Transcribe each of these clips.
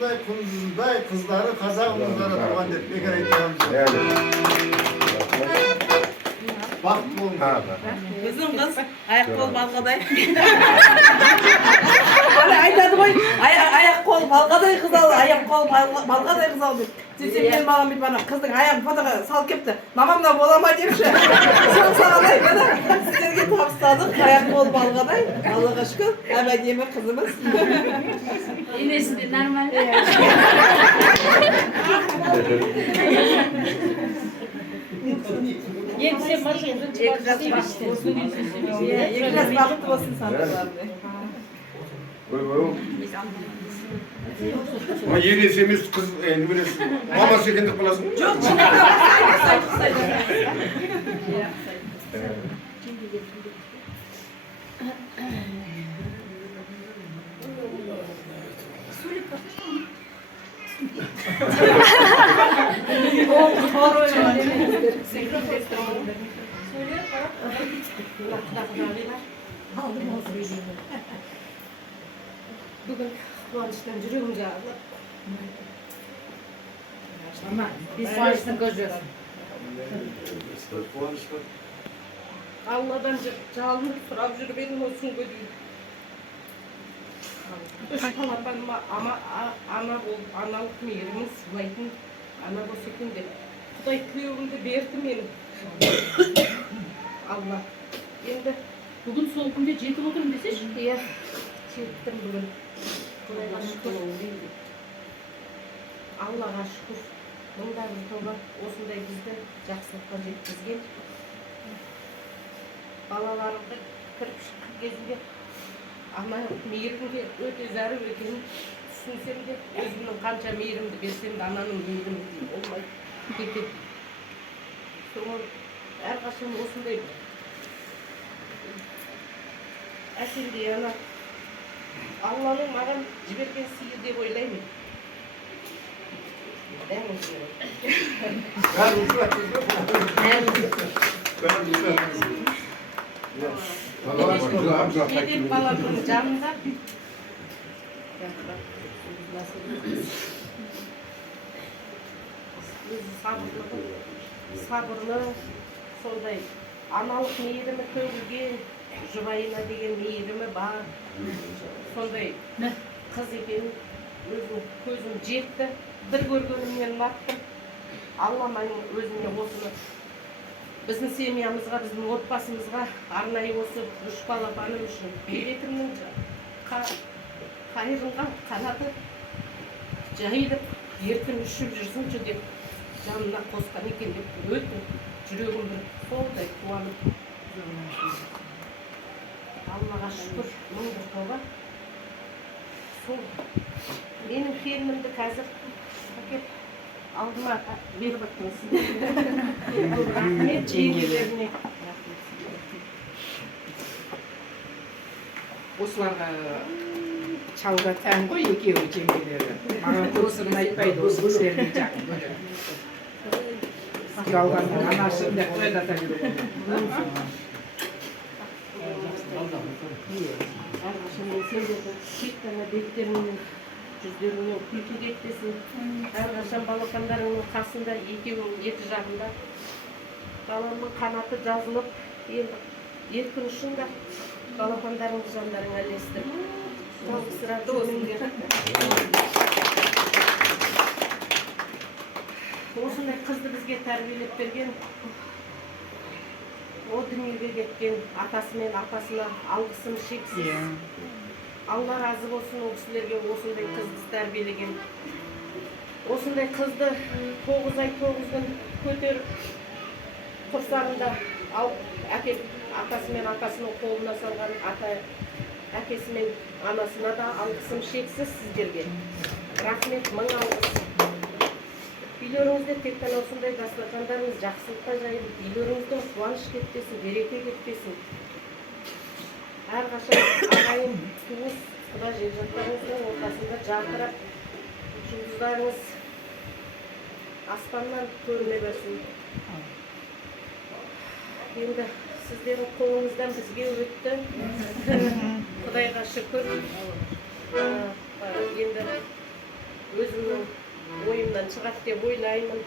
Altınday, Kunduzday kızları Kazak kızlara doğan деп bekar aytамыз. Bak bu. Bizim kız ayak kol balgaday. Hani aytadı koy, ayak kol balgaday kız aldı, ayak kol balgaday kız aldı. Sesem benim balam bir bana kыздың аяғын фотоға салып кепті. Мамам да бола ма депші. Сол сағалай бана сіздерге табыстадық. Аяқ қол балғадай. Аллаға шүкір. Әбәдемі қызымыз. Енесі де нормально. Екі жас бақытты болсын сандаларым. Ama yenisi емес kız немересі мамасы екен деп қаласың? Жоқ, Бүгін қуаныштан жүрегім жарылып. Мама, біз қуаныштан көз жасын. Алладан жалынып сұрап жүріп едім осы күнге дейін. Үш балапаныма аналық мейірімін сыйлайтын ана болса екен деп. Құдай тілеуімді берді менің. Алла. Енді Бүгін сол күнде жетіп отырмын десеші? иә, жеттім бүгін. Құдайға шүкір. Аллаға шүкір. Мыңдаған тоба осындай бізді жақсылыққа жеткізген. Балаларымды кіріп шыққан кезінде ана мейірімге өте зәру екенін түсінсем де, өзімнің қанша мейірімді берсем де ананың мейірімі болмай кетеді. Соған әрқашан осындай әсемдей ана Алланың маған жіберген сыйы деп ойлаймын. Медет баламның жанында сабырлы, сондай аналық мейірімі төгілген, жұбайына деген мейірімі бар. Сондай қыз екенін өзінің көзім жетті. Бір көргенімнен ұнаттым. Алла менің өзіне осыны біздің семьямызға, біздің отбасымызға арнайы осы үш балапаным үшін беретіннің қайырылған қанаты жайылып еркін ұшып жүрсінші деп жанына қосқан екен деп өте жүрегім бір солдай қуанып. Аллаға шүкір, мың бір тоба. Сол менің келінімді қазір әкеп алдыма беріп аттыңыз. Рахмет жеңгелеріне. Осыларға шалға тән ғой екеуі жеңгелері. Маған көпсірін айтпайды, осы кісілердің жақын көреді. Ұялғанның анашым деп қойдата жүреді. Әрқашан мен сендердің тек қана беттеріңнен, жүздеріңнен күлкі кетпесін. Әрқашан балапандарыңның қасында, екеуінің екі жағында. Баламның қанаты жазылып, енді еркін ұшында балапандарыңды жандарыңа ілестір. Жалғызсырап жүріңдер. Осындай қызды бізге тәрбиелеп берген, о дүниеге кеткен атасы мен апасына алғысым шексіз. Алла разы болсын ол кісілерге осындай қызды тәрбиелеген. Осындай қызды 9 ай 9 күн көтеріп құрсағында алып әкеліп атасы мен апасының қолына салған әкесі мен анасына да алғысым шексіз сіздерге. Рахмет, мың алғыс. Үйлеріңізде тек қана осындай дастархандарыңыз жақсылыққа жайылып, үйлеріңіздің қуаныш кетпесін, береке кетпесін. Әрқашан ағайын, туыс, құда жекжаттарыңыздың ортасында жарқырап, жұлдыздарыңыз аспаннан көріне берсін. Енді сіздердің қолыңыздан бізге өтті. Құдайға шүкір. Енді шығады деп ойлаймын.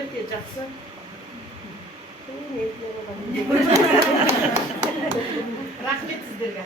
Өте жақсы. Рахмет сіздерге.